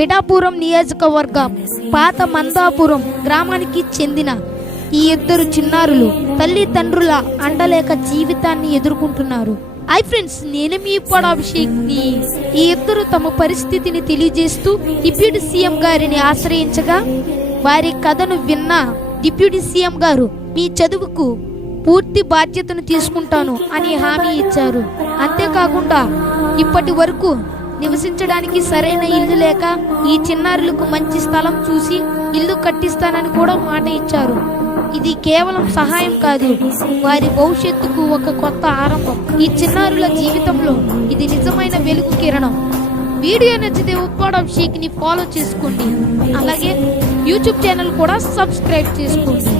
పిఠాపురం నియోజకవర్గ పాత మందాపురం గ్రామానికి చెందిన ఈ ఇద్దరు చిన్నారులు తల్లిదండ్రుల అండలేక జీవితాన్ని ఎదుర్కొంటున్నారు. హాయ్ ఫ్రెండ్స్, నేను మీ అభిషేక్ని. ఈ ఇద్దరు తమ పరిస్థితిని తెలియజేస్తూ డిప్యూటీ సీఎం గారిని ఆశ్రయించగా వారి కథను విన్న డిప్యూటీ సీఎం గారు మీ చదువుకు పూర్తి బాధ్యతను తీసుకుంటాను అని హామీ ఇచ్చారు. అంతేకాకుండా ఇప్పటి వరకు నివసించడానికి సరైన ఇల్లు లేక ఈ చిన్నారులకు మంచి స్థలం చూసి ఇల్లు కట్టిస్తానని కూడా మాట ఇచ్చారు. ఇది కేవలం సహాయం కాదు, వారి భవిష్యత్తుకు ఒక కొత్త ఆరంభం. ఈ చిన్నారుల జీవితంలో ఇది నిజమైన వెలుగు కిరణం. వీడియో నచ్చితే అభిషేక్ని ఫాలో చేసుకోండి, అలాగే యూట్యూబ్ ఛానల్ కూడా సబ్స్క్రైబ్ చేసుకోండి.